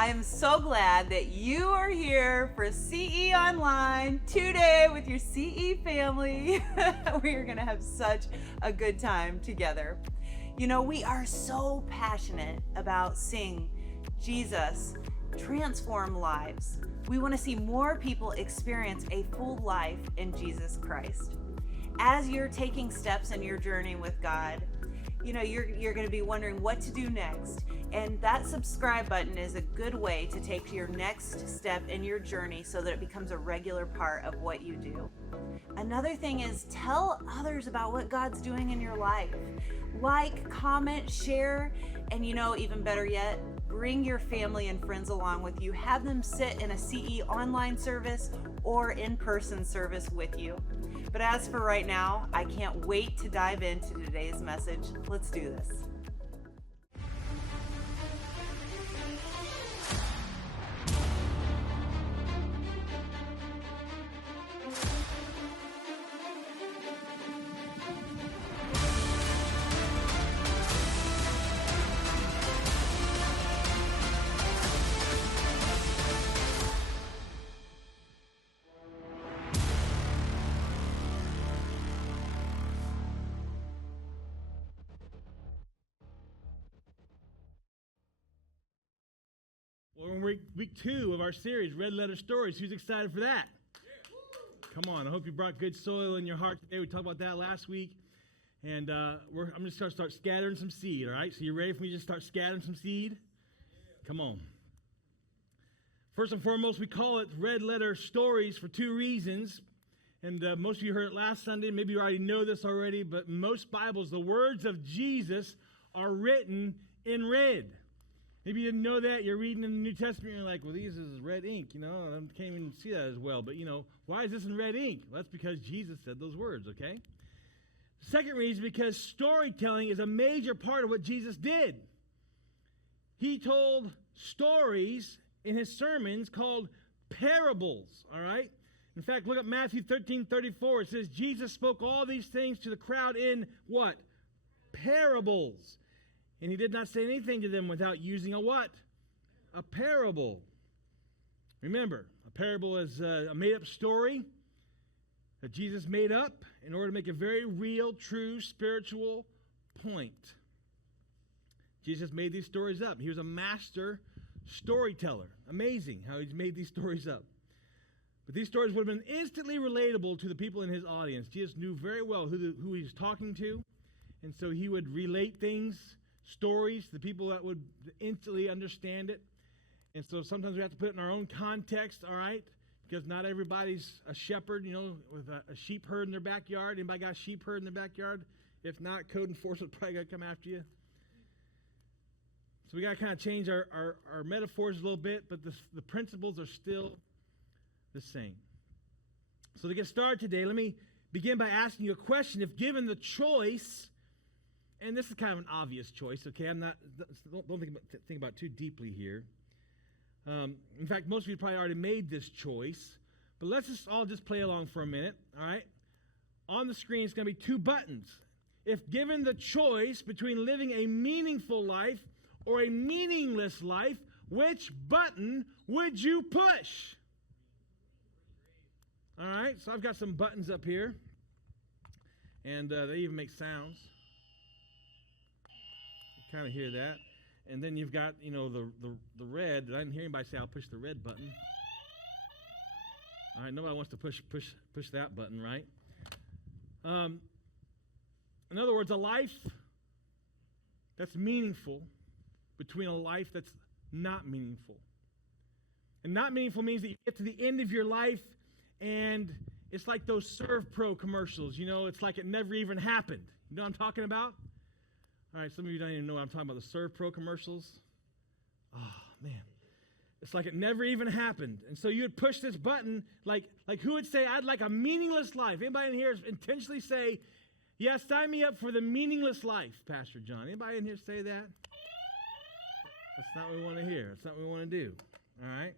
I am so glad that you are here for CE Online today with your CE family. We are going to have such a good time together. You know, we are so passionate about seeing Jesus transform lives. We want to see more people experience a full life in Jesus Christ. As you're taking steps in your journey with God, you know, you're going to be wondering what to do next. And that subscribe button is a good way to take to your next step in your journey so that it becomes a regular part of what you do. Another thing is tell others about what God's doing in your life. Like, comment, share, and you know, even better yet, bring your family and friends along with you. Have them sit in a CE online service or in-person service with you. But as for right now, I can't wait to dive into today's message. Let's do this. We're in week 2 of our series, Red Letter Stories. Who's excited for that? Yeah. Come on, I hope you brought good soil in your heart today. We talked about that last week. And I'm just going to start scattering some seed, all right? So you ready for me to just start scattering some seed? Yeah. Come on. First and foremost, we call it Red Letter Stories for 2 reasons. And most of you heard it last Sunday. Maybe you already know this already, but most Bibles, the words of Jesus are written in red. Maybe you didn't know that. You're reading in the New Testament, you're like, well, these is red ink, you know. I can't even see that as well. But, you know, why is this in red ink? Well, that's because Jesus said those words, okay? Second reason, because storytelling is a major part of what Jesus did. He told stories in his sermons called parables, all right? In fact, look at Matthew 13:34. It says, Jesus spoke all these things to the crowd in what? Parables. And he did not say anything to them without using a what? A parable. Remember, a parable is a made-up story that Jesus made up in order to make a very real, true, spiritual point. Jesus made these stories up. He was a master storyteller. Amazing how he's made these stories up. But these stories would have been instantly relatable to the people in his audience. Jesus knew very well who he was talking to, and so he would relate things, stories, to the people that would instantly understand it. And so sometimes we have to put it in our own context, all right? Because not everybody's a shepherd, you know, with a sheep herd in their backyard. Anybody got a sheep herd in their backyard? If not, code enforcement probably got to come after you. So we got to kind of change our metaphors a little bit, but the principles are still the same. So to get started today, let me begin by asking you a question. If given the choice, and this is kind of an obvious choice, okay? Don't think about it too deeply here. In fact, most of you probably already made this choice, but let's just all play along for a minute, all right? On the screen, it's going to be 2 buttons. If given the choice between living a meaningful life or a meaningless life, which button would you push? All right, so I've got some buttons up here, and they even make sounds. You kind of hear that. And then you've got, you know, the red. I didn't hear anybody say I'll push the red button. All right, nobody wants to push that button, right? In other words, a life that's meaningful between a life that's not meaningful. And not meaningful means that you get to the end of your life and it's like those Serve Pro commercials, you know, it's like it never even happened. You know what I'm talking about? All right, some of you don't even know what I'm talking about, the Serve Pro commercials. Oh, man. It's like it never even happened. And so you would push this button, like who would say, I'd like a meaningless life? Anybody in here intentionally say, yeah, sign me up for the meaningless life, Pastor John? Anybody in here say that? That's not what we want to hear. That's not what we want to do. All right?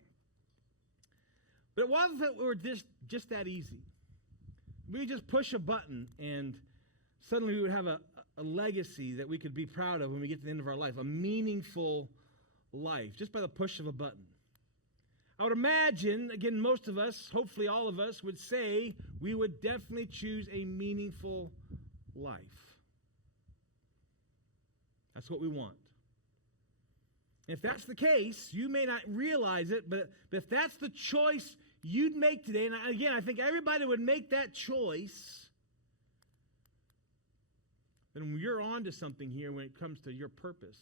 But it wasn't that we were just that easy. We just push a button and suddenly we would have a legacy that we could be proud of when we get to the end of our life, a meaningful life, just by the push of a button. I would imagine, again, most of us, hopefully all of us, would say we would definitely choose a meaningful life. That's what we want. If that's the case, you may not realize it, but if that's the choice you'd make today, and again, I think everybody would make that choice, then you're on to something here when it comes to your purpose.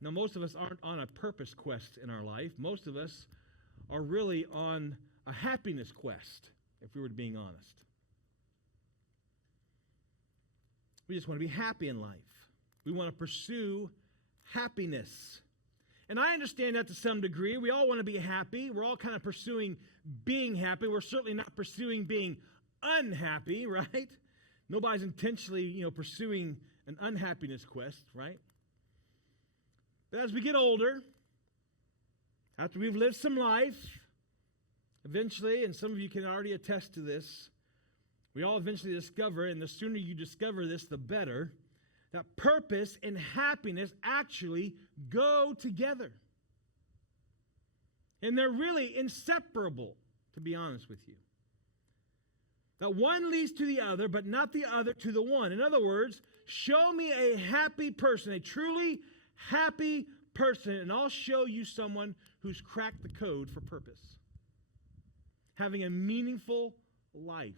Now, most of us aren't on a purpose quest in our life. Most of us are really on a happiness quest, if we were being honest. We just want to be happy in life. We want to pursue happiness. And I understand that to some degree. We all want to be happy. We're all kind of pursuing being happy. We're certainly not pursuing being unhappy, right? Nobody's intentionally, pursuing an unhappiness quest, right? But as we get older, after we've lived some life, eventually, and some of you can already attest to this, we all eventually discover, and the sooner you discover this, the better, that purpose and happiness actually go together. And they're really inseparable, to be honest with you. That one leads to the other, but not the other to the one. In other words, show me a happy person, a truly happy person, and I'll show you someone who's cracked the code for purpose. Having a meaningful life.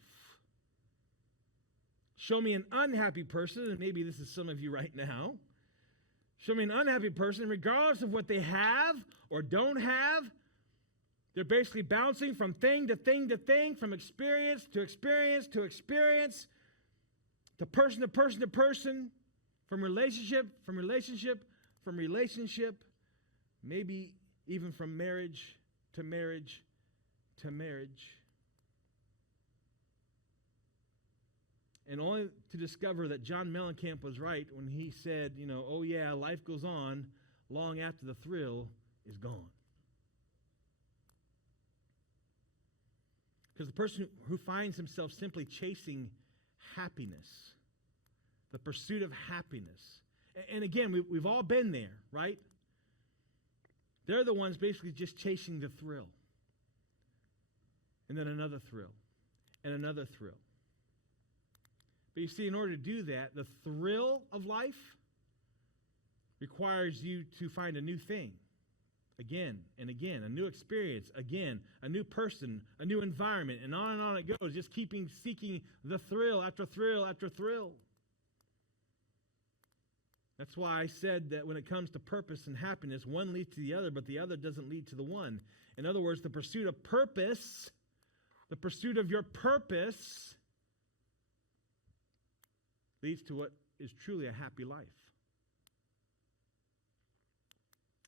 Show me an unhappy person, and maybe this is some of you right now. Show me an unhappy person, regardless of what they have or don't have. They're basically bouncing from thing to thing to thing, from experience to experience to experience, to person to person to person, from relationship, maybe even from marriage to marriage to marriage. And only to discover that John Mellencamp was right when he said, oh yeah, life goes on long after the thrill is gone. Because the person who finds himself simply chasing happiness, the pursuit of happiness, and again, we've all been there, right? They're the ones basically just chasing the thrill. And then another thrill, and another thrill. But you see, in order to do that, the thrill of life requires you to find a new thing. Again and again, a new experience, again, a new person, a new environment, and on it goes, just seeking the thrill after thrill after thrill. That's why I said that when it comes to purpose and happiness, one leads to the other, but the other doesn't lead to the one. In other words, the pursuit of purpose, the pursuit of your purpose, leads to what is truly a happy life.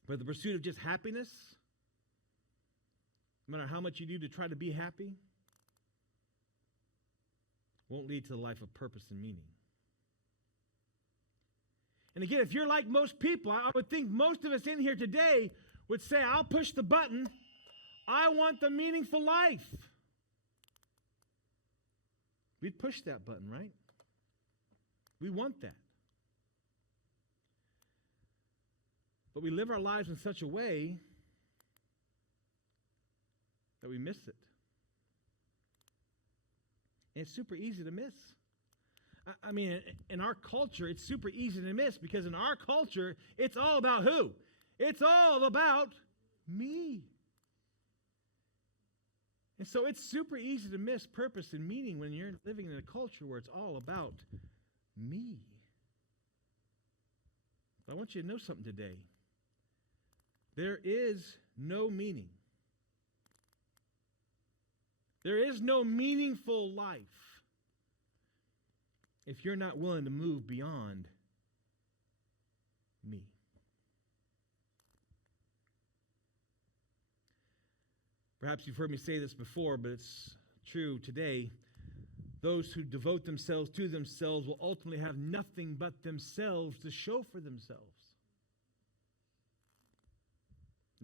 But the pursuit of just happiness, no matter how much you do to try to be happy, won't lead to the life of purpose and meaning. And again, if you're like most people, I would think most of us in here today would say, I'll push the button. I want the meaningful life. We'd push that button, right? We want that. But we live our lives in such a way that we miss it. And it's super easy to miss. I mean, in our culture, it's super easy to miss because in our culture, it's all about who? It's all about me. And so it's super easy to miss purpose and meaning when you're living in a culture where it's all about me. But I want you to know something today. There is no meaning. There is no meaningful life if you're not willing to move beyond me. Perhaps you've heard me say this before, but it's true today. Those who devote themselves to themselves will ultimately have nothing but themselves to show for themselves.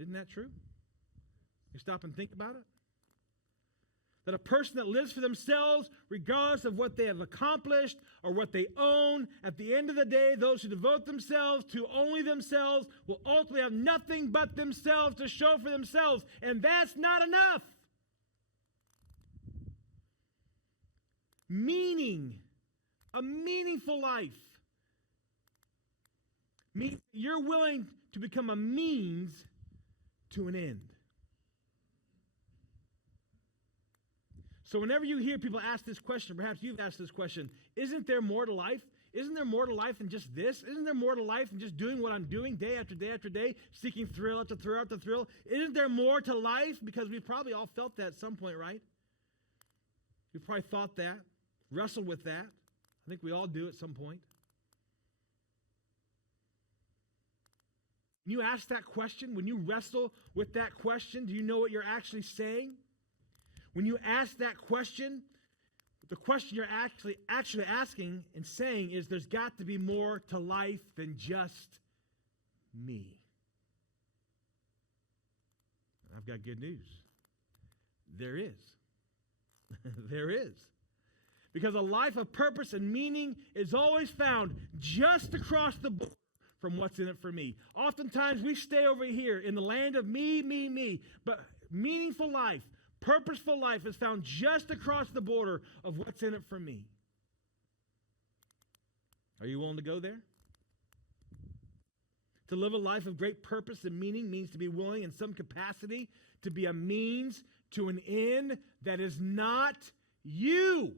Isn't that true? You stop and think about it. That a person that lives for themselves, regardless of what they have accomplished or what they own, at the end of the day, those who devote themselves to only themselves will ultimately have nothing but themselves to show for themselves. And that's not enough. Meaning, a meaningful life, means you're willing to become a means to an end. So whenever you hear people ask this question, perhaps you've asked this question, isn't there more to life? Isn't there more to life than just this? Isn't there more to life than just doing what I'm doing day after day after day, seeking thrill after thrill after thrill? Isn't there more to life? Because we've probably all felt that at some point, right? We've probably thought that, wrestled with that. I think we all do at some point. When you ask that question, when you wrestle with that question, do you know what you're actually saying? When you ask that question, the question you're actually asking and saying is there's got to be more to life than just me. I've got good news. There is. There is. Because a life of purpose and meaning is always found just across the border from what's in it for me. Oftentimes we stay over here in the land of me, me, me. But meaningful life, purposeful life is found just across the border of what's in it for me. Are you willing to go there? To live a life of great purpose and meaning means to be willing in some capacity to be a means to an end that is not you.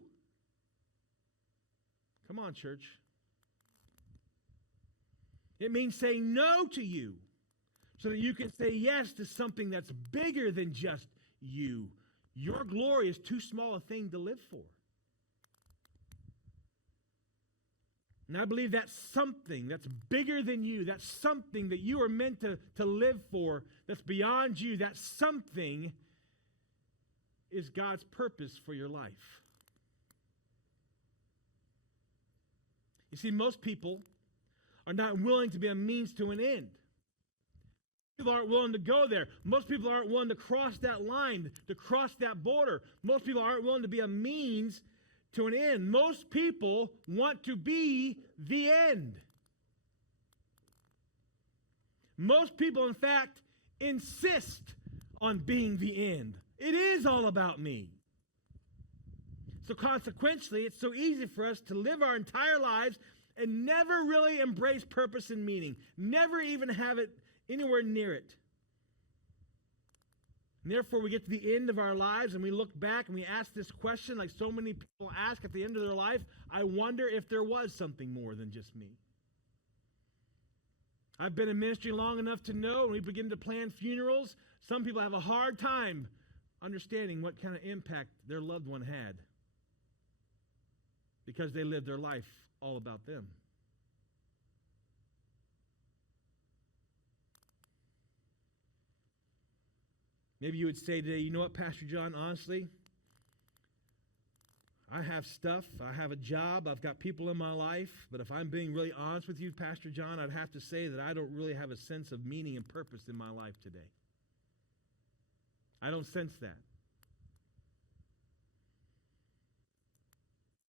Come on, church. It means saying no to you so that you can say yes to something that's bigger than just you. Your glory is too small a thing to live for. And I believe that's something that's bigger than you. That's something that you are meant to live for, that's beyond you. That something is God's purpose for your life. You see, most people are not willing to be a means to an end. People aren't willing to go there. Most people aren't willing to cross that line, to cross that border. Most people aren't willing to be a means to an end. Most people want to be the end. Most people, in fact, insist on being the end. It is all about me. So consequently, it's so easy for us to live our entire lives and never really embrace purpose and meaning. Never even have it anywhere near it. And therefore, we get to the end of our lives and we look back and we ask this question like so many people ask at the end of their life, I wonder if there was something more than just me. I've been in ministry long enough to know when we begin to plan funerals, some people have a hard time understanding what kind of impact their loved one had because they lived their life all about them. Maybe you would say today, you know what, Pastor John, honestly, I have stuff, I have a job, I've got people in my life, but if I'm being really honest with you, Pastor John, I'd have to say that I don't really have a sense of meaning and purpose in my life today. I don't sense that.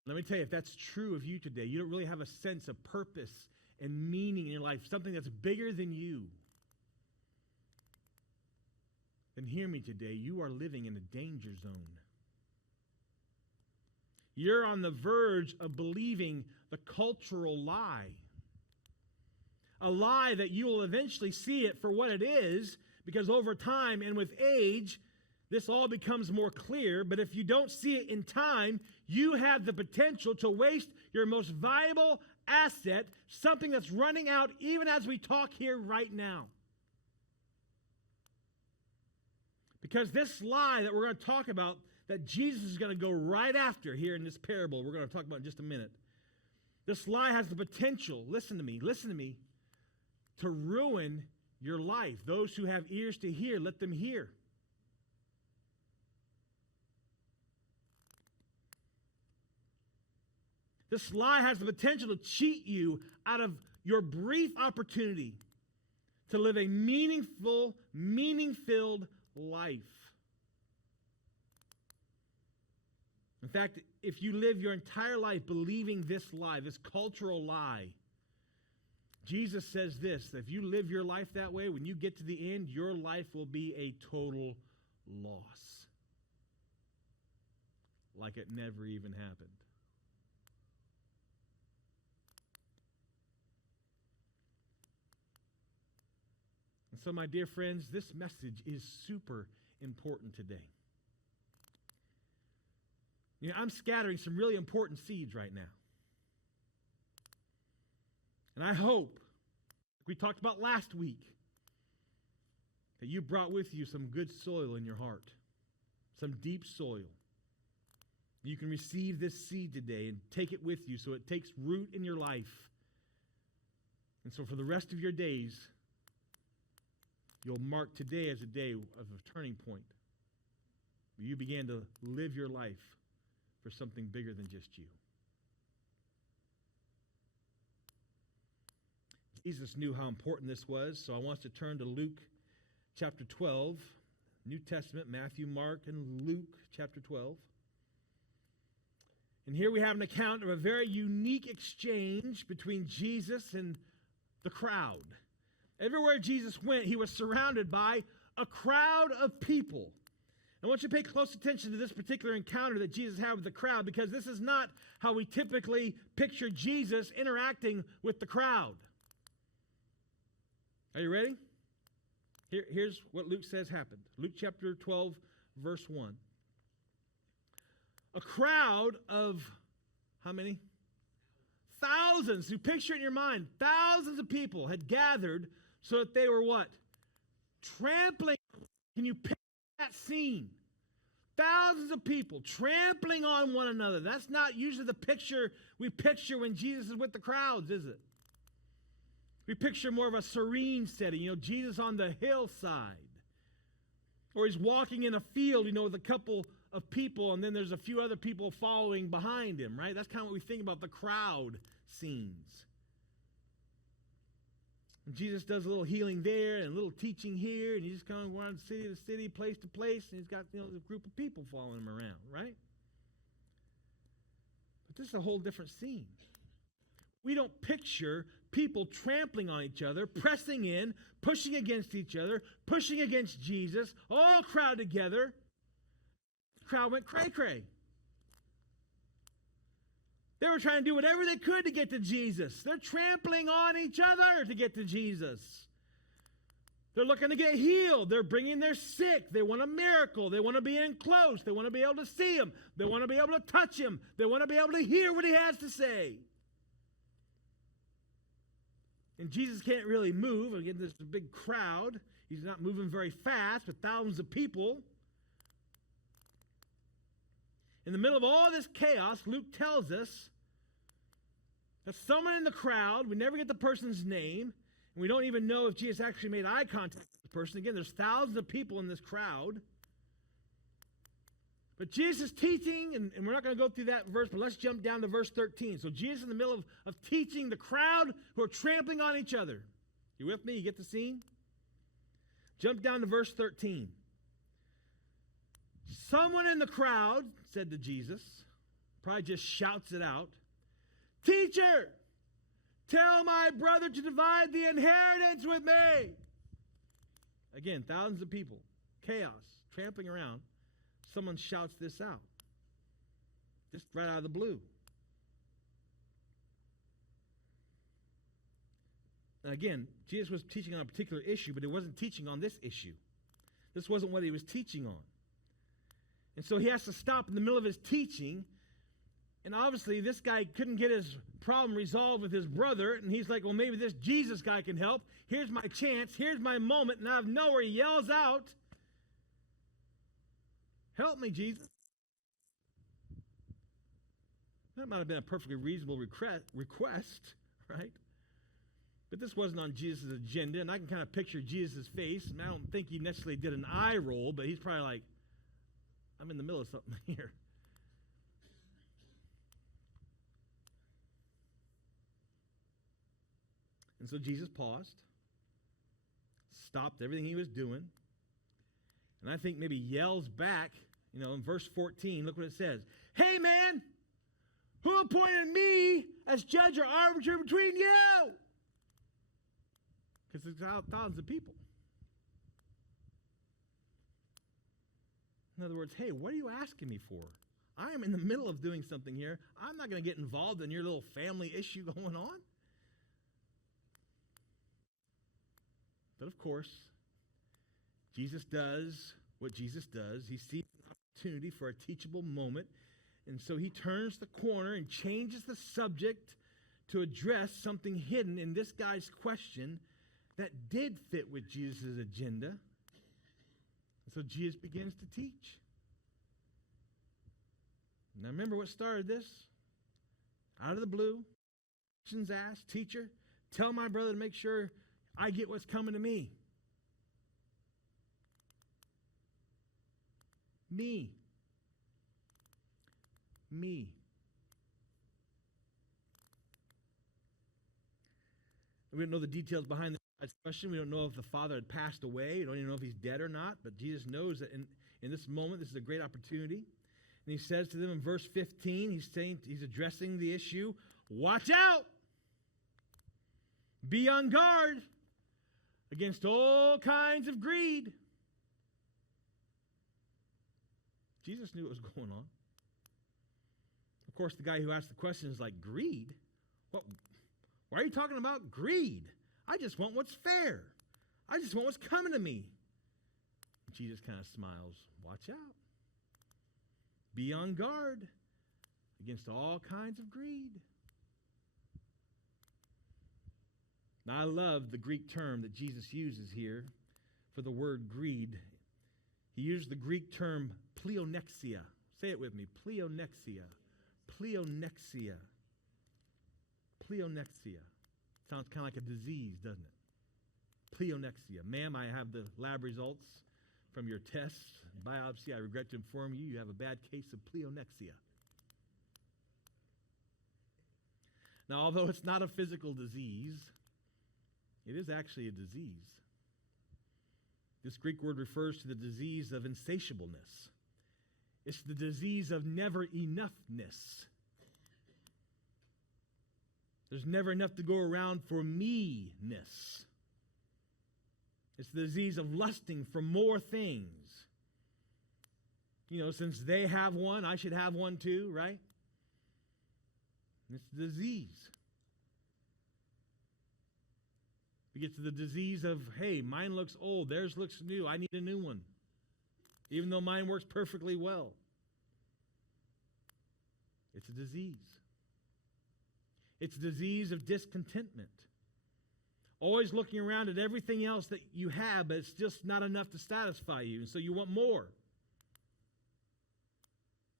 Let me tell you, if that's true of you today, you don't really have a sense of purpose and meaning in your life, something that's bigger than you, then hear me today, you are living in a danger zone. You're on the verge of believing the cultural lie. A lie that you will eventually see it for what it is, because over time and with age, this all becomes more clear. But if you don't see it in time, you have the potential to waste your most valuable asset, something that's running out even as we talk here right now. Because this lie that we're going to talk about, that Jesus is going to go right after here in this parable, we're going to talk about in just a minute. This lie has the potential, listen to me, to ruin your life. Those who have ears to hear, let them hear. This lie has the potential to cheat you out of your brief opportunity to live a meaningful, meaning-filled life. In fact, if you live your entire life believing this lie, this cultural lie, Jesus says this, that if you live your life that way, when you get to the end, your life will be a total loss. Like it never even happened. And so, my dear friends, this message is super important today. You know, I'm scattering some really important seeds right now. And I hope, like we talked about last week, that you brought with you some good soil in your heart, some deep soil. You can receive this seed today and take it with you so it takes root in your life. And so for the rest of your days, you'll mark today as a day of a turning point. You began to live your life for something bigger than just you. Jesus knew how important this was, so I want us to turn to Luke chapter 12, New Testament, Matthew, Mark, and Luke chapter 12. And here we have an account of a very unique exchange between Jesus and the crowd. Everywhere Jesus went, he was surrounded by a crowd of people. I want you to pay close attention to this particular encounter that Jesus had with the crowd, because this is not how we typically picture Jesus interacting with the crowd. Are you ready? Here's what Luke says happened. Luke chapter 12, verse 1. A crowd of, how many? Thousands. You picture it in your mind. Thousands of people had gathered so that they were what? Trampling. Can you picture that scene? Thousands of people trampling on one another. That's not usually the picture we picture when Jesus is with the crowds, is it? We picture more of a serene setting. You know, Jesus on the hillside. Or he's walking in a field, you know, with a couple of people, and then there's a few other people following behind him, right? That's kind of what we think about the crowd scenes. And Jesus does a little healing there and a little teaching here, and he's just kind of going from city to city, place to place, and he's got, you know, a group of people following him around, right? But this is a whole different scene. We don't picture people trampling on each other, pressing in, pushing against each other, pushing against Jesus, all crowded together. The crowd went cray-cray. They were trying to do whatever they could to get to Jesus. They're trampling on each other to get to Jesus. They're looking to get healed. They're bringing their sick. They want a miracle. They want to be in close. They want to be able to see him. They want to be able to touch him. They want to be able to hear what he has to say. And Jesus can't really move. Again, there's a big crowd. He's not moving very fast with thousands of people. In the middle of all this chaos, Luke tells us that someone in the crowd, we never get the person's name, and we don't even know if Jesus actually made eye contact with the person. Again, there's thousands of people in this crowd. But Jesus is teaching, and we're not going to go through that verse, but let's jump down to verse 13. So Jesus in the middle of teaching the crowd who are trampling on each other. You with me? You get the scene? Jump down to verse 13. Someone in the crowd said to Jesus, probably just shouts it out, "Teacher, tell my brother to divide the inheritance with me." Again, thousands of people, chaos, trampling around. Someone shouts this out, just right out of the blue. And again, Jesus was teaching on a particular issue, but he wasn't teaching on this issue. This wasn't what he was teaching on. And so he has to stop in the middle of his teaching. And obviously, this guy couldn't get his problem resolved with his brother. And he's like, well, maybe this Jesus guy can help. Here's my chance. Here's my moment. And out of nowhere, he yells out, "Help me, Jesus." That might have been a perfectly reasonable request, right? But this wasn't on Jesus' agenda. And I can kind of picture Jesus' face. And I don't think he necessarily did an eye roll, but he's probably like, I'm in the middle of something here. And so Jesus paused, stopped everything he was doing, and I think maybe yells back In verse 14, look what it says. Hey, man, who appointed me as judge or arbiter between you? Because there's thousands of people. In other words, hey, what are you asking me for? I am in the middle of doing something here. I'm not going to get involved in your little family issue going on. But of course, Jesus does what Jesus does. He sees an opportunity for a teachable moment. And so he turns the corner and changes the subject to address something hidden in this guy's question that did fit with Jesus' agenda. And so Jesus begins to teach. Now remember what started this? Out of the blue, questions asked, teacher, tell my brother to make sure I get what's coming to me. Me. We don't know the details behind this question. We don't know if the father had passed away. We don't even know if he's dead or not. But Jesus knows that in this moment, this is a great opportunity. And he says to them in verse 15, he's addressing the issue. Watch out! Be on guard against all kinds of greed. Jesus knew what was going on. Of course, the guy who asked the question is like, greed? What? Why are you talking about greed? I just want what's fair. I just want what's coming to me. Jesus kind of smiles. Watch out. Be on guard against all kinds of greed. Now, I love the Greek term that Jesus uses here for the word greed. He used the Greek term pleonexia. Say it with me. Pleonexia. Pleonexia. Pleonexia. Sounds kind of like a disease, doesn't it? Pleonexia. Ma'am, I have the lab results from your tests. Biopsy, I regret to inform you, you have a bad case of pleonexia. Now, although it's not a physical disease, it is actually a disease. This Greek word refers to the disease of insatiableness. It's the disease of never enoughness. There's never enough to go around for me-ness. It's the disease of lusting for more things. Since they have one, I should have one too, right? It's the disease. We get to the disease of, hey, mine looks old, theirs looks new, I need a new one. Even though mine works perfectly well. It's a disease. It's a disease of discontentment. Always looking around at everything else that you have, but it's just not enough to satisfy you, and so you want more.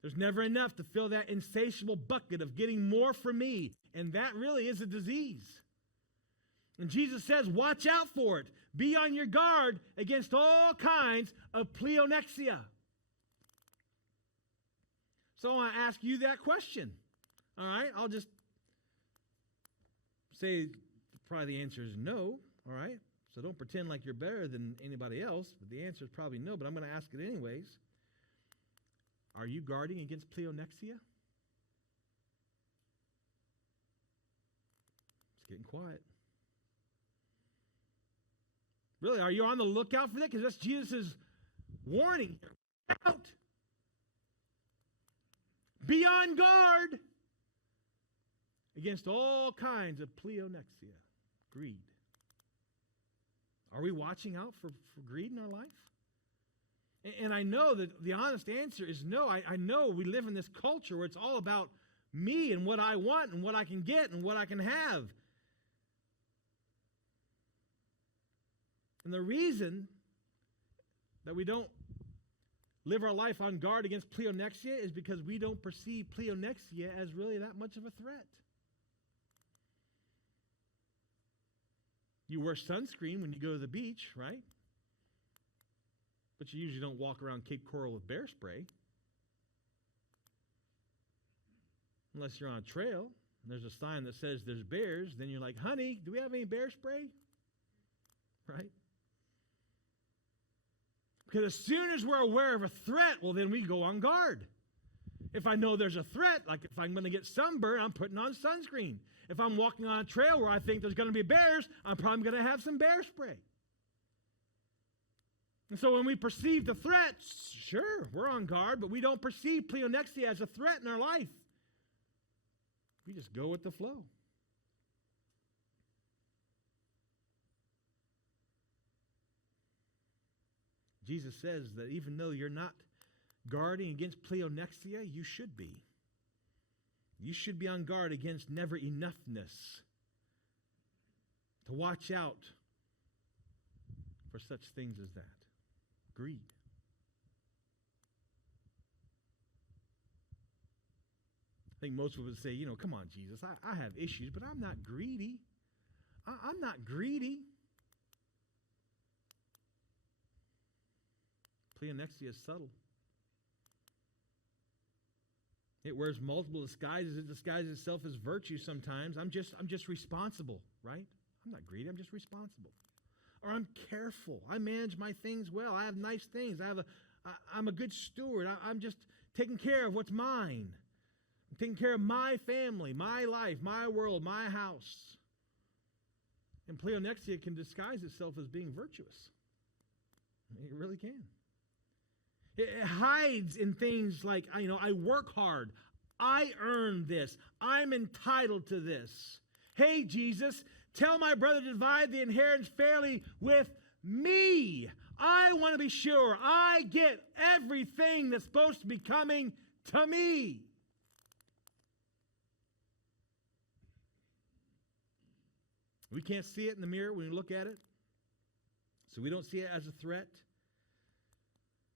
There's never enough to fill that insatiable bucket of getting more for me, and that really is a disease. And Jesus says, watch out for it. Be on your guard against all kinds of pleonexia. So I want to ask you that question. All right, I'll just say probably the answer is no, all right? So don't pretend like you're better than anybody else, but the answer is probably no, but I'm going to ask it anyways. Are you guarding against pleonexia? It's getting quiet. Really, are you on the lookout for that? Because that's Jesus' warning. Out! Be on guard against all kinds of pleonexia, greed. Are we watching out for greed in our life? And I know that the honest answer is no. I know we live in this culture where it's all about me and what I want and what I can get and what I can have. And the reason that we don't live our life on guard against pleonexia is because we don't perceive pleonexia as really that much of a threat. You wear sunscreen when you go to the beach, right? But you usually don't walk around Cape Coral with bear spray. Unless you're on a trail and there's a sign that says there's bears, then you're like, honey, do we have any bear spray? Right? Because as soon as we're aware of a threat, well, then we go on guard. If I know there's a threat, like if I'm going to get sunburned, I'm putting on sunscreen. If I'm walking on a trail where I think there's going to be bears, I'm probably going to have some bear spray. And so when we perceive the threat, sure, we're on guard, but we don't perceive pleonexia as a threat in our life. We just go with the flow. Jesus says that even though you're not guarding against pleonexia, you should be. You should be on guard against never enoughness. To watch out for such things as that. Greed. I think most of us would say, come on, Jesus, I have issues, but I'm not greedy. I'm not greedy. Pleonexia is subtle. It wears multiple disguises. It disguises itself as virtue sometimes. I'm just responsible, right? I'm not greedy. I'm just responsible. Or I'm careful. I manage my things well. I have nice things. I'm a good steward. I'm just taking care of what's mine. I'm taking care of my family, my life, my world, my house. And pleonexia can disguise itself as being virtuous. It really can. It hides in things like, I work hard. I earn this. I'm entitled to this. Hey, Jesus, tell my brother to divide the inheritance fairly with me. I want to be sure I get everything that's supposed to be coming to me. We can't see it in the mirror when we look at it, so we don't see it as a threat.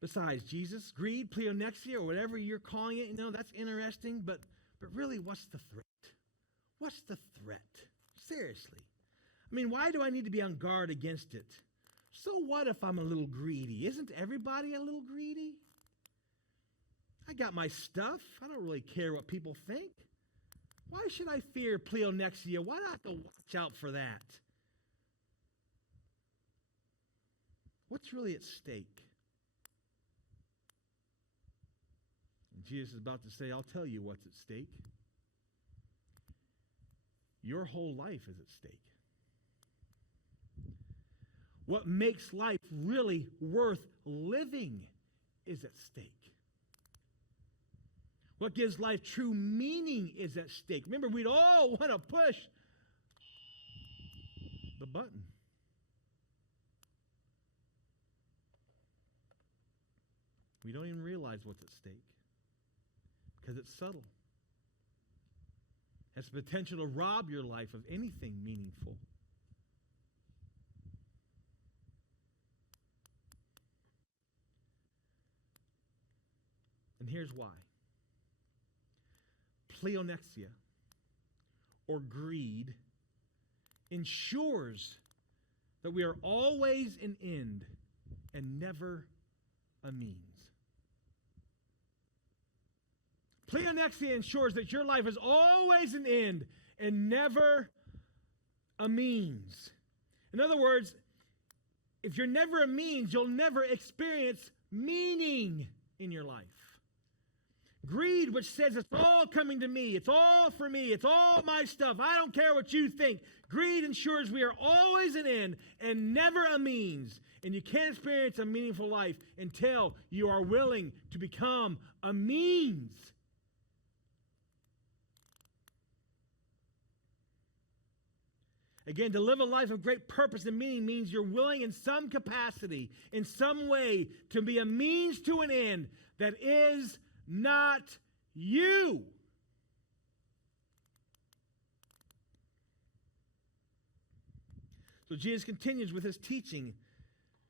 Besides, Jesus, greed, pleonexia, or whatever you're calling it, that's interesting, but really, what's the threat? What's the threat? Seriously. Why do I need to be on guard against it? So what if I'm a little greedy? Isn't everybody a little greedy? I got my stuff. I don't really care what people think. Why should I fear pleonexia? Why do I have to watch out for that? What's really at stake? Jesus is about to say, I'll tell you what's at stake. Your whole life is at stake. What makes life really worth living is at stake. What gives life true meaning is at stake. Remember, we'd all want to push the button. We don't even realize what's at stake. Because it's subtle. It has the potential to rob your life of anything meaningful. And here's why. Pleonexia, or greed, ensures that we are always an end and never a means. Pleonexia ensures that your life is always an end and never a means. In other words, if you're never a means, you'll never experience meaning in your life. Greed, which says it's all coming to me, it's all for me, it's all my stuff, I don't care what you think. Greed ensures we are always an end and never a means. And you can't experience a meaningful life until you are willing to become a means. Again, to live a life of great purpose and meaning means you're willing in some capacity, in some way, to be a means to an end that is not you. So Jesus continues with his teaching,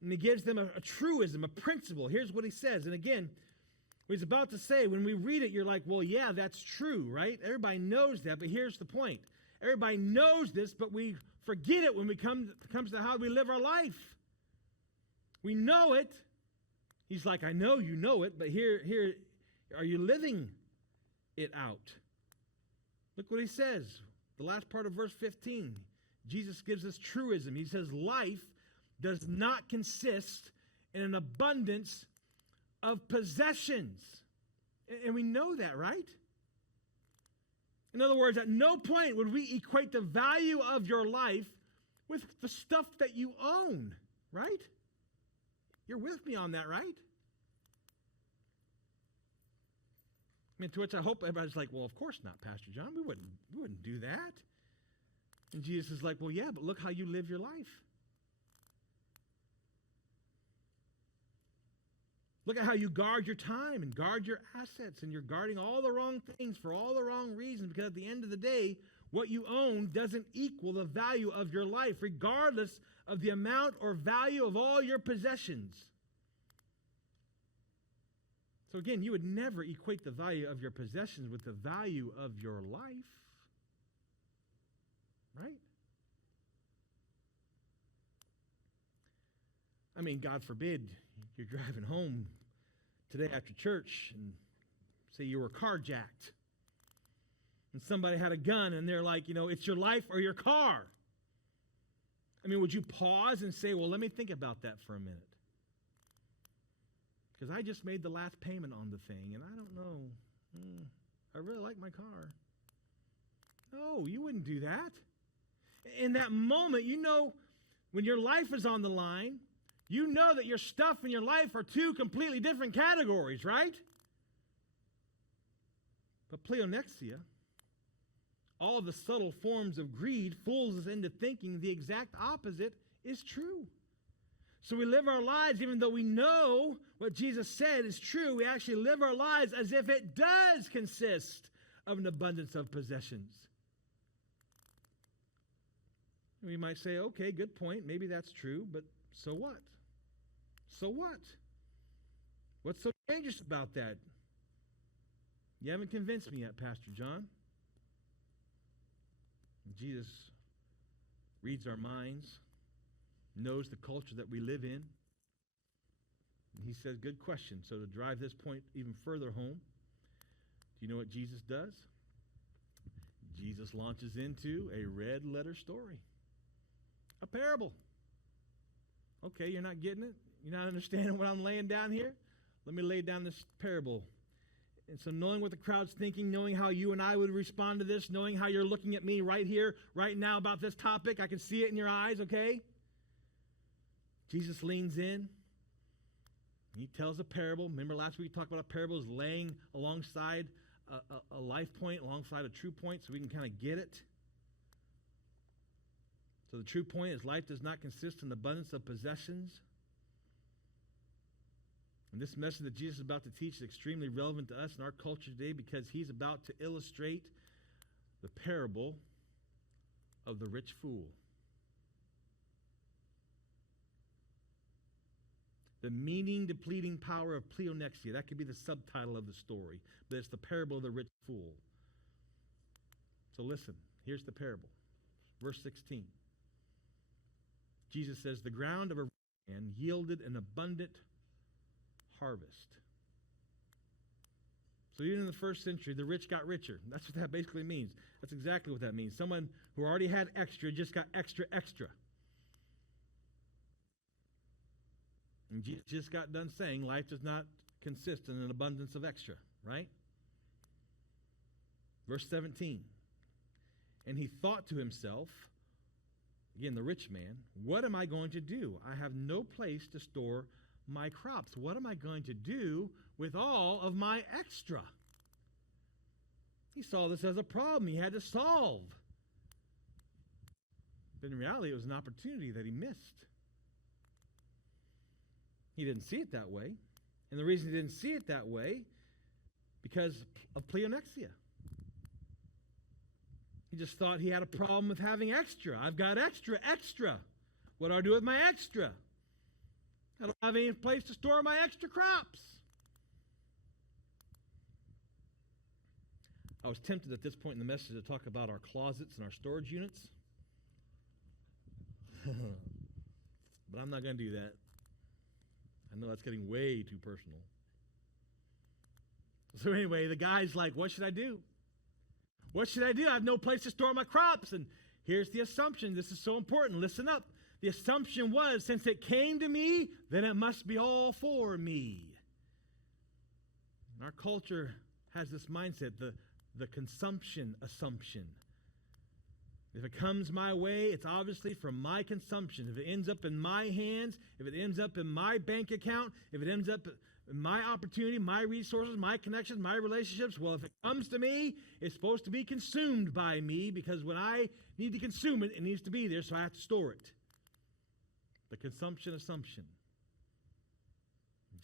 and he gives them a truism, a principle. Here's what he says. And again, what he's about to say, when we read it, you're like, well, yeah, that's true, right? Everybody knows that, but here's the point. Everybody knows this, but we forget it when it comes to how we live our life. We know it. He's like, I know you know it, but here, are you living it out? Look what he says. The last part of verse 15. Jesus gives this truism. He says, life does not consist and an abundance of possessions. And we know that, right? In other words, at no point would we equate the value of your life with the stuff that you own, right? You're with me on that, right? I mean, to which I hope everybody's like, well, of course not, Pastor John. We wouldn't do that. And Jesus is like, well, yeah, but look how you live your life. Look at how you guard your time and guard your assets, and you're guarding all the wrong things for all the wrong reasons, because at the end of the day, what you own doesn't equal the value of your life, regardless of the amount or value of all your possessions. So again, you would never equate the value of your possessions with the value of your life, right? I mean, God forbid, you're driving home today after church and say you were carjacked and somebody had a gun and they're like, it's your life or your car. I mean, would you pause and say, well, let me think about that for a minute? Because I just made the last payment on the thing and I don't know. I really like my car. No, you wouldn't do that. In that moment, when your life is on the line, you know that your stuff and your life are two completely different categories, right? But pleonexia, all of the subtle forms of greed, fools us into thinking the exact opposite is true. So we live our lives, even though we know what Jesus said is true, we actually live our lives as if it does consist of an abundance of possessions. We might say, okay, good point, maybe that's true, but so what? So what? What's so dangerous about that? You haven't convinced me yet, Pastor John. Jesus reads our minds, knows the culture that we live in. And he says, good question. So to drive this point even further home, do you know what Jesus does? Jesus launches into a red letter story, a parable. Okay, you're not getting it? You're not understanding what I'm laying down here? Let me lay down this parable. And so knowing what the crowd's thinking, knowing how you and I would respond to this, knowing how you're looking at me right here, right now about this topic, I can see it in your eyes, okay? Jesus leans in. He tells a parable. Remember last week we talked about a parable is laying alongside a life point, alongside a true point, so we can kind of get it. So the true point is life does not consist in abundance of possessions. And this message that Jesus is about to teach is extremely relevant to us in our culture today because he's about to illustrate the parable of the rich fool. The meaning-depleting power of pleonexia. That could be the subtitle of the story, but it's the parable of the rich fool. So listen, here's the parable. Verse 16. Jesus says, the ground of a rich man yielded an abundant harvest. So even in the first century, the rich got richer. That's what that basically means. That's exactly what that means. Someone who already had extra just got extra. And Jesus just got done saying life does not consist in an abundance of extra, right? Verse 17. And he thought to himself, again, the rich man, what am I going to do? I have no place to store my crops. What am I going to do with all of my extra? He saw this as a problem he had to solve. But in reality, it was an opportunity that he missed. He didn't see it that way. And the reason he didn't see it that way, because of pleonexia. He just thought he had a problem with having extra. I've got extra. What do I do with my extra? I don't have any place to store my extra crops. I was tempted at this point in the message to talk about our closets and our storage units. But I'm not going to do that. I know that's getting way too personal. So anyway, the guy's like, what should I do? What should I do? I have no place to store my crops. And here's the assumption. This is so important. Listen up. The assumption was, since it came to me, then it must be all for me. And our culture has this mindset, the consumption assumption. If it comes my way, it's obviously from my consumption. If it ends up in my hands, if it ends up in my bank account, if it ends up in my opportunity, my resources, my connections, my relationships, well, if it comes to me, it's supposed to be consumed by me, because when I need to consume it, it needs to be there, so I have to store it. The consumption assumption.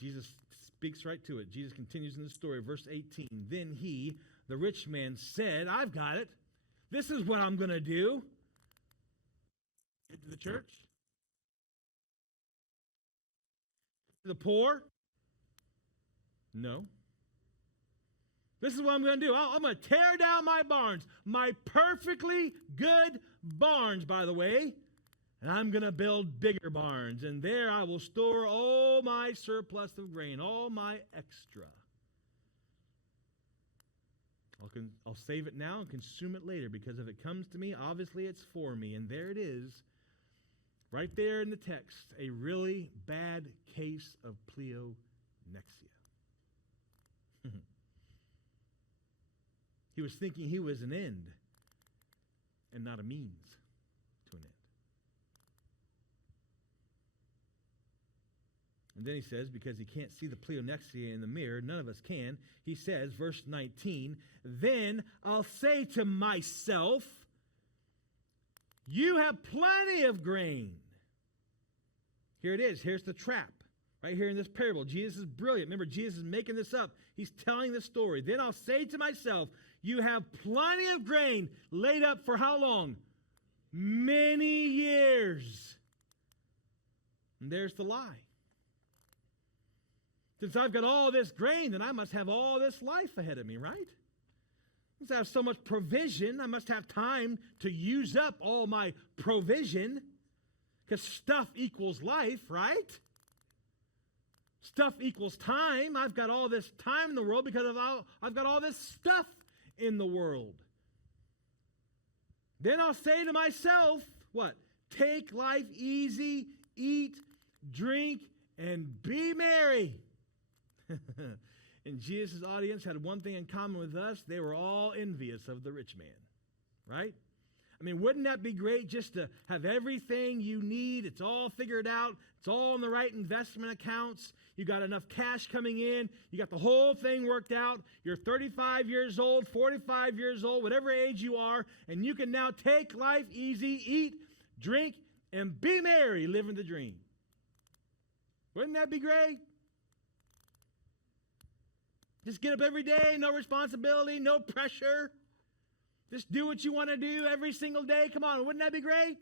Jesus speaks right to it. Jesus continues in the story, verse 18. Then he, the rich man, said, I've got it. This is what I'm going to do. Get to the church. To the poor? No. This is what I'm going to do. I'm going to tear down my barns. My perfectly good barns, by the way. And I'm going to build bigger barns. And there I will store all my surplus of grain, all my extra. I'll save it now and consume it later, because if it comes to me, obviously it's for me. And there it is, right there in the text, a really bad case of pleonexia. He was thinking he was an end and not a means to an end. And then he says, because he can't see the pleonexia in the mirror, none of us can, he says, verse 19, then I'll say to myself, you have plenty of grain. Here it is. Here's the trap. Right here in this parable. Jesus is brilliant. Remember, Jesus is making this up. He's telling the story. Then I'll say to myself, you have plenty of grain laid up for how long? Many years. And there's the lie. Since I've got all this grain, then I must have all this life ahead of me, right? Since I have so much provision, I must have time to use up all my provision, because stuff equals life, right? Stuff equals time. I've got all this time in the world because I've got all this stuff in the world. Then I'll say to myself, what? Take life easy, eat, drink, and be merry. And Jesus' audience had one thing in common with us. They were all envious of the rich man, right? I mean, wouldn't that be great just to have everything you need? It's all figured out. It's all in the right investment accounts. You got enough cash coming in. You got the whole thing worked out. You're 35 years old, 45 years old, whatever age you are, and you can now take life easy, eat, drink, and be merry, living the dream. Wouldn't that be great? Just get up every day, no responsibility, no pressure. Just do what you want to do every single day. Come on, wouldn't that be great?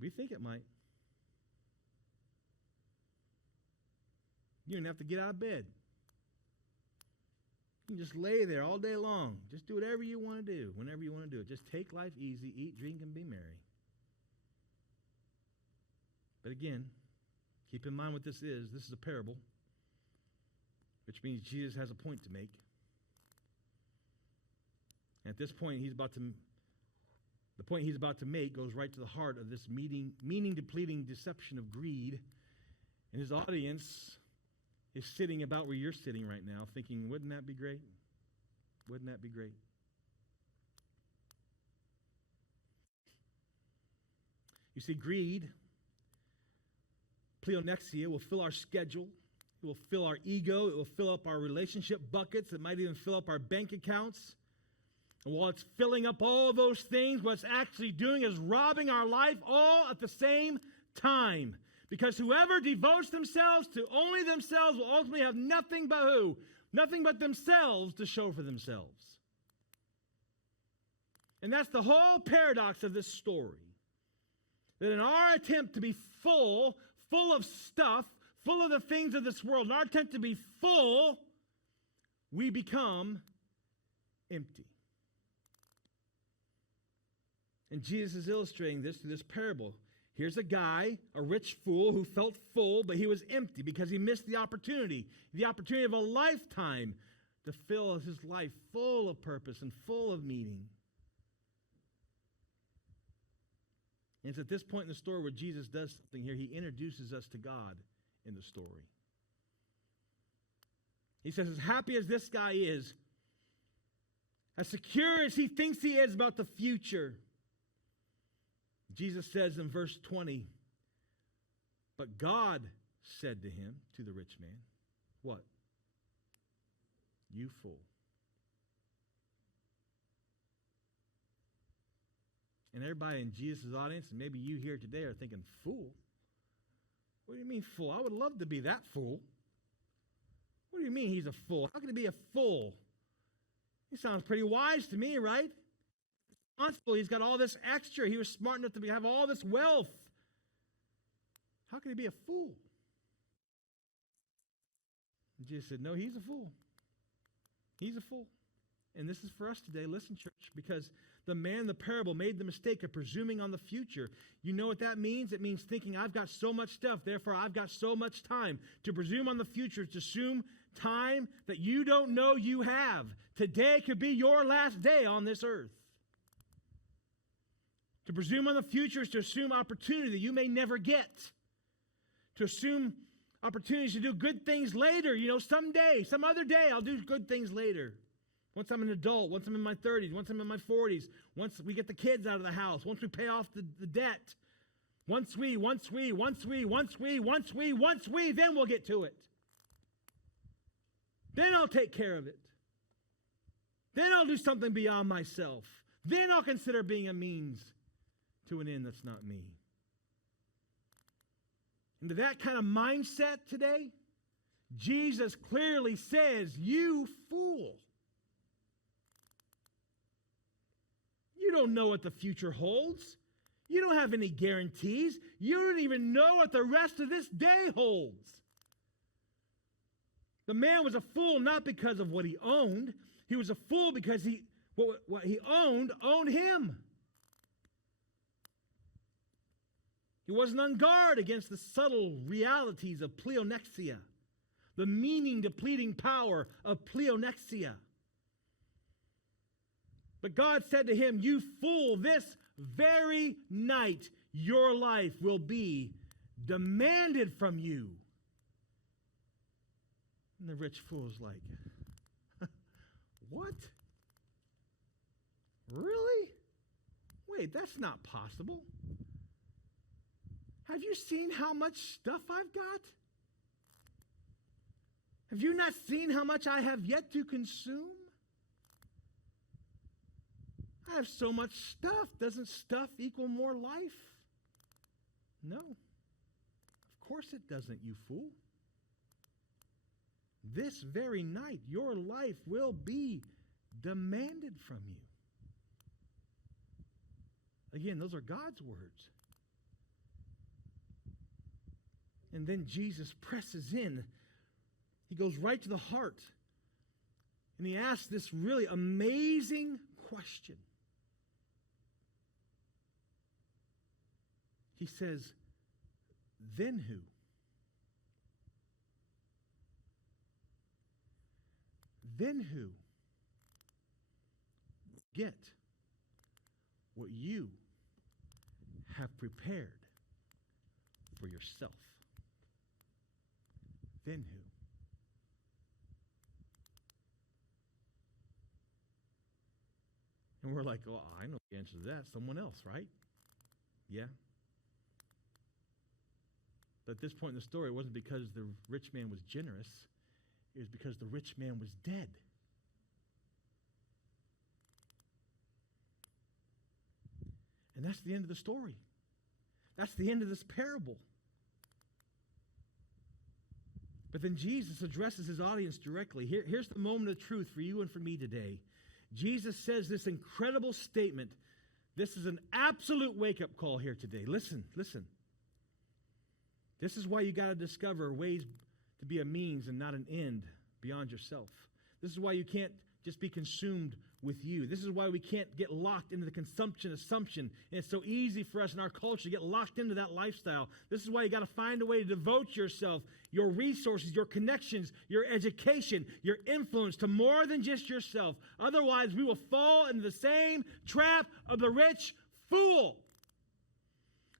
We think it might. You don't have to get out of bed. You can just lay there all day long. Just do whatever you want to do, whenever you want to do it. Just take life easy, eat, drink, and be merry. But again, keep in mind what this is. This is a parable, which means Jesus has a point to make. At this point, the point he's about to make goes right to the heart of this meaning-depleting deception of greed. And his audience is sitting about where you're sitting right now, thinking, wouldn't that be great? Wouldn't that be great? You see, greed, pleonexia, will fill our schedule. It will fill our ego. It will fill up our relationship buckets. It might even fill up our bank accounts. And while it's filling up all those things, what it's actually doing is robbing our life all at the same time. Because whoever devotes themselves to only themselves will ultimately have nothing but who? Nothing but themselves to show for themselves. And that's the whole paradox of this story. That in our attempt to be full of stuff, full of the things of this world, in our attempt to be full, we become empty. And Jesus is illustrating this through this parable. Here's a guy, a rich fool, who felt full, but he was empty because he missed the opportunity of a lifetime to fill his life full of purpose and full of meaning. And it's at this point in the story where Jesus does something here. He introduces us to God in the story. He says, as happy as this guy is, as secure as he thinks he is about the future, Jesus says in verse 20, but God said to him, to the rich man, what? You fool. And everybody in Jesus' audience, and maybe you here today, are thinking, fool? What do you mean fool? I would love to be that fool. What do you mean he's a fool? How can he be a fool? He sounds pretty wise to me, right? Responsible. He's got all this extra. He was smart enough to have all this wealth. How can he be a fool? And Jesus said, no, he's a fool. He's a fool. And this is for us today. Listen, church, because the man in the parable made the mistake of presuming on the future. You know what that means? It means thinking, I've got so much stuff, therefore I've got so much time. To presume on the future is to assume time that you don't know you have. Today could be your last day on this earth. To presume on the future is to assume opportunity that you may never get. To assume opportunities to do good things later. You know, someday, some other day, I'll do good things later. Once I'm an adult, once I'm in my 30s, once I'm in my 40s, once we get the kids out of the house, once we pay off the debt, once we, then we'll get to it. Then I'll take care of it. Then I'll do something beyond myself. Then I'll consider being a means to an end that's not me. And to that kind of mindset today, Jesus clearly says, you fool. You don't know what the future holds. You don't have any guarantees. You don't even know what the rest of this day holds. The man was a fool not because of what he owned. He was a fool because what he owned him. He wasn't on guard against the subtle realities of pleonexia, the meaning-depleting power of pleonexia. But God said to him, you fool, this very night your life will be demanded from you. And the rich fool's like, what? Really? Wait, that's not possible. Have you seen how much stuff I've got? Have you not seen how much I have yet to consume? I have so much stuff. Doesn't stuff equal more life? No. Of course it doesn't, you fool. This very night, your life will be demanded from you. Again, those are God's words. And then Jesus presses in. He goes right to the heart. And he asks this really amazing question. He says, then who? Then who? Get what you have prepared for yourself. Then who? And we're like, oh, I know the answer to that. Someone else, right? Yeah. But at this point in the story, it wasn't because the rich man was generous. It was because the rich man was dead. And that's the end of the story. That's the end of this parable. But then Jesus addresses his audience directly. Here's the moment of truth for you and for me today. Jesus says this incredible statement. This is an absolute wake-up call here today. Listen. This is why you got to discover ways to be a means and not an end beyond yourself. This is why you can't just be consumed with you. This is why we can't get locked into the consumption assumption. And it's so easy for us in our culture to get locked into that lifestyle. This is why you got to find a way to devote yourself, your resources, your connections, your education, your influence to more than just yourself. Otherwise, we will fall into the same trap of the rich fool.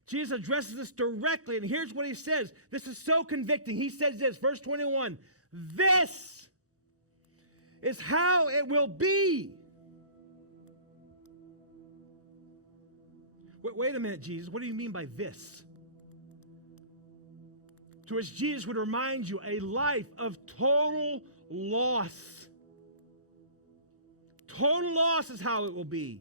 Jesus addresses this directly, and here's what he says. This is so convicting. He says this, verse 21, this is how it will be. Wait a minute, Jesus. What do you mean by this? To which Jesus would remind you, a life of total loss. Total loss is how it will be.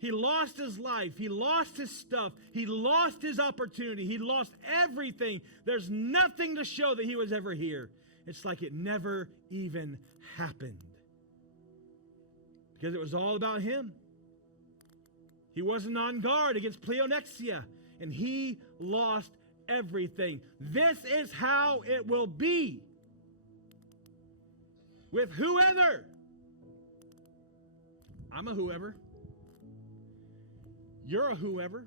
He lost his life. He lost his stuff. He lost his opportunity. He lost everything. There's nothing to show that he was ever here. It's like it never even happened. Because it was all about him. He wasn't on guard against pleonexia, and he lost everything. This is how it will be with whoever. I'm a whoever. You're a whoever.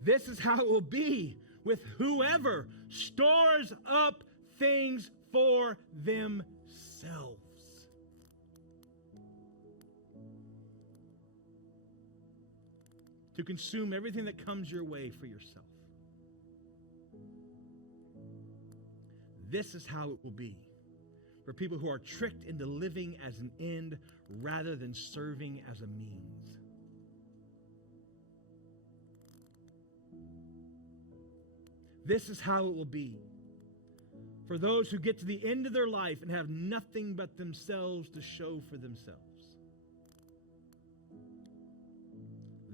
This is how it will be with whoever stores up things for themselves. To consume everything that comes your way for yourself. This is how it will be for people who are tricked into living as an end rather than serving as a means. This is how it will be for those who get to the end of their life and have nothing but themselves to show for themselves.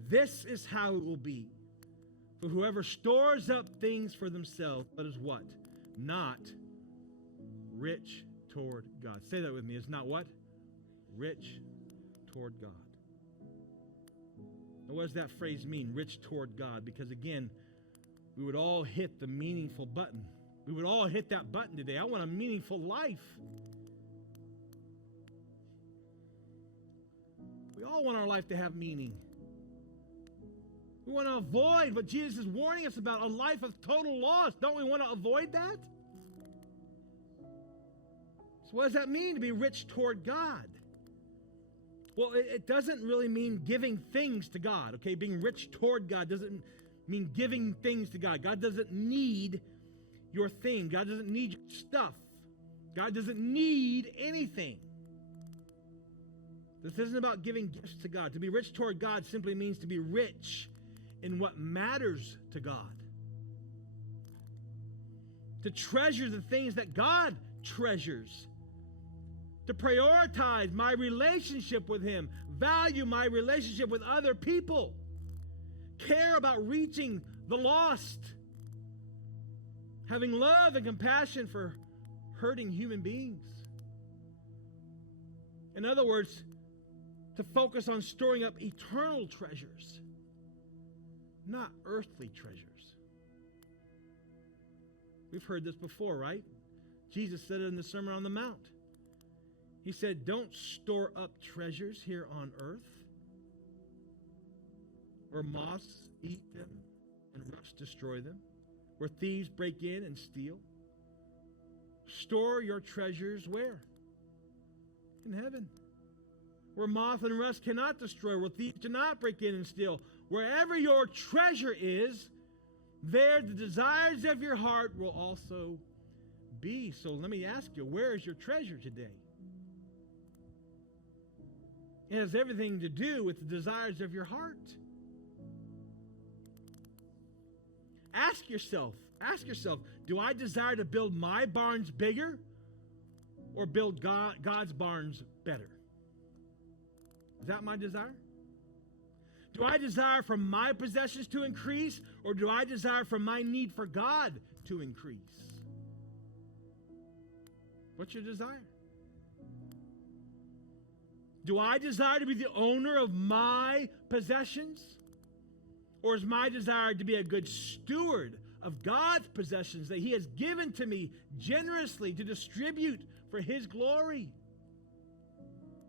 This is how it will be for whoever stores up things for themselves, but is what? Not rich toward God. Say that with me. It's not what? Rich toward God. Now, what does that phrase mean, rich toward God? Because again, we would all hit the meaningful button. We would all hit that button today. I want a meaningful life. We all want our life to have meaning. We want to avoid what Jesus is warning us about, a life of total loss. Don't we want to avoid that? So what does that mean to be rich toward God? Well, it doesn't really mean giving things to God, okay? Being rich toward God doesn't mean giving things to God. God doesn't need your thing. God doesn't need your stuff. God doesn't need anything. This isn't about giving gifts to God. To be rich toward God simply means to be rich in what matters to God. To treasure the things that God treasures. To prioritize my relationship with Him. Value my relationship with other people. Care about reaching the lost. Having love and compassion for hurting human beings. In other words, to focus on storing up eternal treasures, not earthly treasures. We've heard this before, right? Jesus said it in the Sermon on the Mount. He said, don't store up treasures here on earth, where moths eat them and rust destroy them, where thieves break in and steal. Store your treasures where? In heaven. Where moth and rust cannot destroy, where thieves do not break in and steal. Wherever your treasure is, there the desires of your heart will also be. So let me ask you, where is your treasure today? It has everything to do with the desires of your heart. Ask yourself, do I desire to build my barns bigger or build God's barns better? Is that my desire? Do I desire for my possessions to increase, or do I desire for my need for God to increase? What's your desire? Do I desire to be the owner of my possessions? Or is my desire to be a good steward of God's possessions that He has given to me generously to distribute for His glory?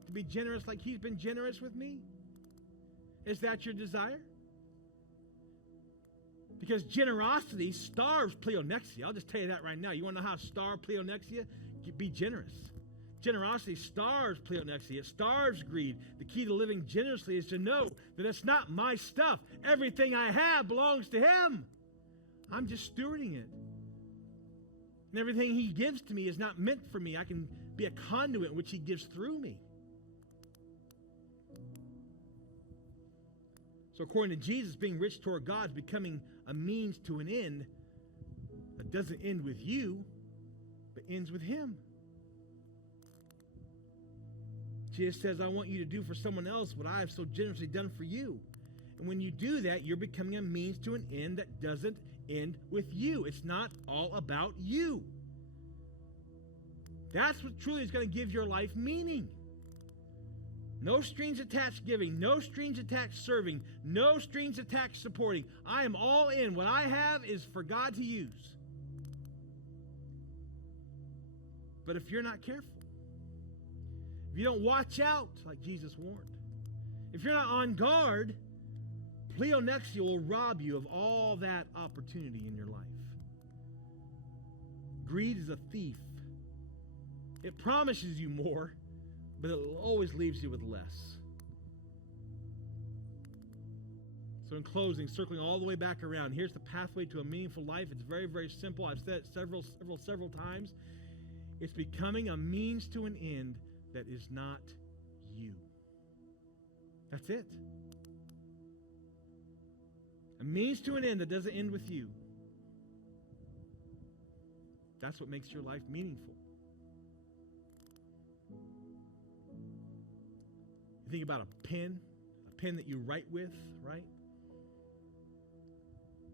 To be generous like He's been generous with me? Is that your desire? Because generosity starves pleonexia. I'll just tell you that right now. You want to know how to starve pleonexia? Be generous. Generosity starves pleonexia. It starves greed. The key to living generously is to know that it's not my stuff. Everything I have belongs to Him. I'm just stewarding it. And everything He gives to me is not meant for me. I can be a conduit in which He gives through me. So according to Jesus, being rich toward God is becoming a means to an end that doesn't end with you, but ends with Him. Jesus says, I want you to do for someone else what I have so generously done for you. And when you do that, you're becoming a means to an end that doesn't end with you. It's not all about you. That's what truly is going to give your life meaning. No strings attached giving, no strings attached serving, no strings attached supporting. I am all in. What I have is for God to use. But if you're not careful, if you don't watch out, like Jesus warned, if you're not on guard, pleonexia will rob you of all that opportunity in your life. Greed is a thief. It promises you more, but it always leaves you with less. So in closing, circling all the way back around, here's the pathway to a meaningful life. It's very, very simple. I've said it several times. It's becoming a means to an end that is not you. That's it. A means to an end that doesn't end with you. That's what makes your life meaningful. You think about a pen that you write with, right?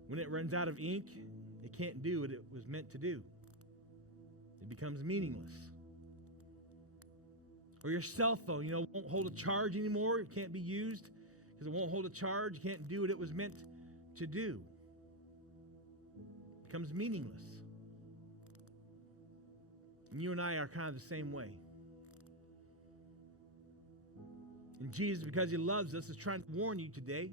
When it runs out of ink, it can't do what it was meant to do. It becomes meaningless. Or your cell phone, won't hold a charge anymore. It can't be used because it won't hold a charge. It can't do what it was meant to do. It becomes meaningless. And you and I are kind of the same way. And Jesus, because He loves us, is trying to warn you today.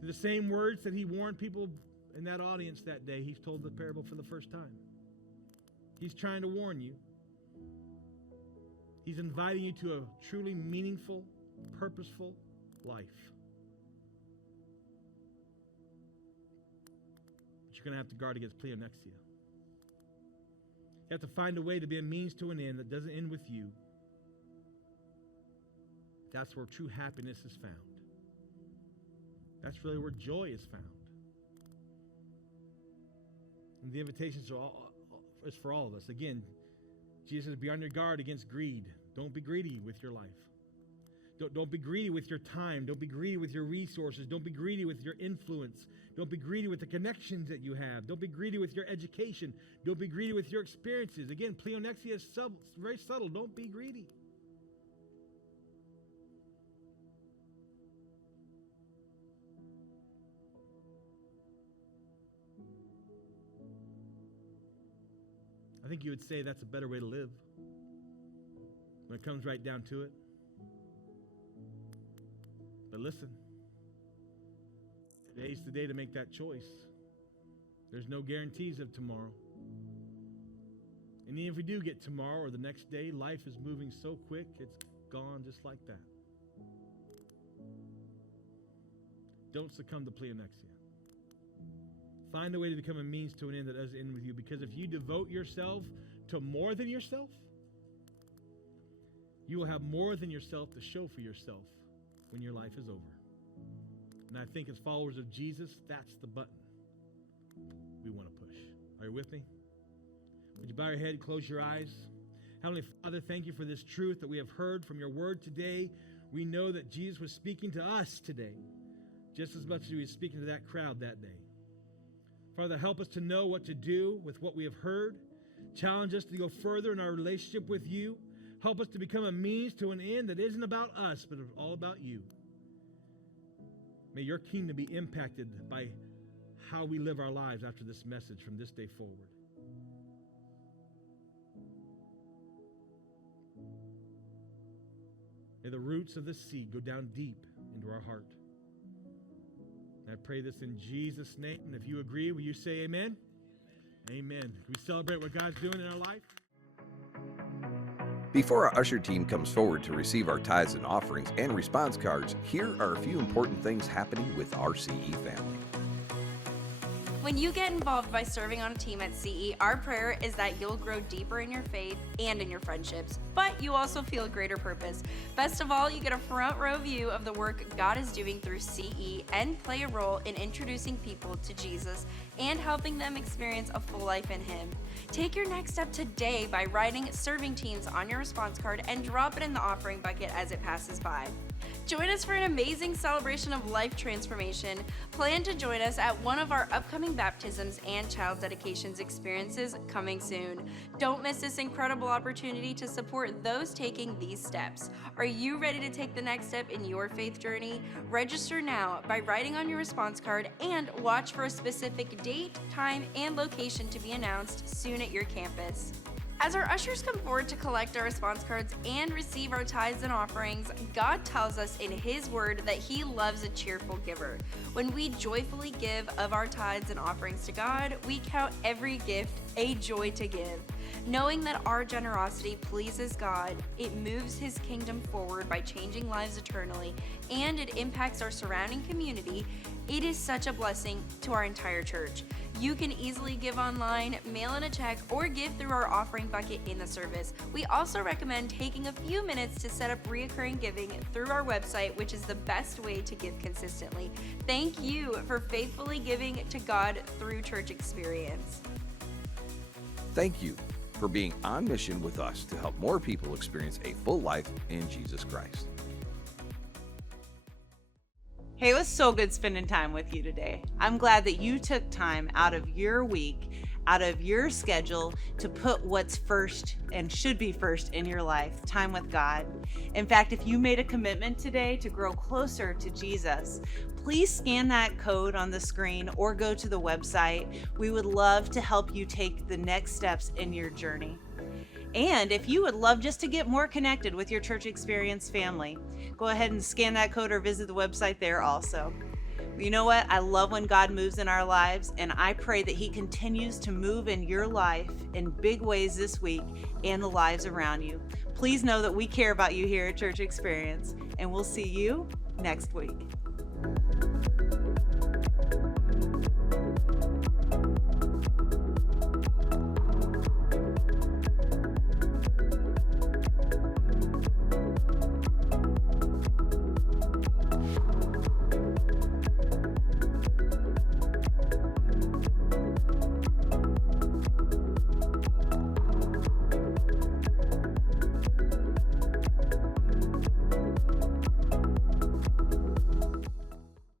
The same words that He warned people in that audience that day, He's told the parable for the first time. He's trying to warn you. He's inviting you to a truly meaningful, purposeful life. But you're going to have to guard against pleonexia. You have to find a way to be a means to an end that doesn't end with you. That's where true happiness is found. That's really where joy is found. And the invitations is for all of us. Again, Jesus says, be on your guard against greed. Don't be greedy with your life. Don't be greedy with your time. Don't be greedy with your resources. Don't be greedy with your influence. Don't be greedy with the connections that you have. Don't be greedy with your education. Don't be greedy with your experiences. Again, pleonexia is very subtle. Don't be greedy. I think you would say that's a better way to live when it comes right down to it. But listen, today's the day to make that choice. There's no guarantees of tomorrow. And even if we do get tomorrow or the next day, life is moving so quick, it's gone just like that. Don't succumb to pleonexia. Find a way to become a means to an end that doesn't end with you. Because if you devote yourself to more than yourself, you will have more than yourself to show for yourself when your life is over. And I think as followers of Jesus, that's the button we want to push. Are you with me? Would you bow your head, close your eyes? Heavenly Father, thank you for this truth that we have heard from your word today. We know that Jesus was speaking to us today, just as much as he was speaking to that crowd that day. Father, help us to know what to do with what we have heard. Challenge us to go further in our relationship with you. Help us to become a means to an end that isn't about us, but all about you. May your kingdom be impacted by how we live our lives after this message from this day forward. May the roots of the seed go down deep into our heart. And I pray this in Jesus' name. And if you agree, will you say amen? Amen. Can we celebrate what God's doing in our life? Before our usher team comes forward to receive our tithes and offerings and response cards, here are a few important things happening with our CE family. When you get involved by serving on a team at CE, our prayer is that you'll grow deeper in your faith and in your friendships, but you also feel a greater purpose. Best of all, you get a front row view of the work God is doing through CE and play a role in introducing people to Jesus and helping them experience a full life in Him. Take your next step today by writing serving teams on your response card and drop it in the offering bucket as it passes by. Join us for an amazing celebration of life transformation. Plan to join us at one of our upcoming baptisms and child dedications experiences coming soon. Don't miss this incredible opportunity to support those taking these steps. Are you ready to take the next step in your faith journey? Register now by writing on your response card and watch for a specific date, time, and location to be announced soon at your campus. As our ushers come forward to collect our response cards and receive our tithes and offerings, God tells us in His Word that He loves a cheerful giver. When we joyfully give of our tithes and offerings to God, we count every gift a joy to give. Knowing that our generosity pleases God, it moves His kingdom forward by changing lives eternally, and it impacts our surrounding community. It is such a blessing to our entire church. You can easily give online, mail in a check, or give through our offering bucket in the service. We also recommend taking a few minutes to set up recurring giving through our website, which is the best way to give consistently. Thank you for faithfully giving to God through church experience. Thank you for being on mission with us to help more people experience a full life in Jesus Christ. Hey, it was so good spending time with you today. I'm glad that you took time out of your week, out of your schedule, to put what's first and should be first in your life, time with God. In fact, if you made a commitment today to grow closer to Jesus, please scan that code on the screen or go to the website. We would love to help you take the next steps in your journey. And if you would love just to get more connected with your church experience family, go ahead and scan that code or visit the website there also. You know what? I love when God moves in our lives, and I pray that He continues to move in your life in big ways this week and the lives around you. Please know that we care about you here at Church Experience, and we'll see you next week.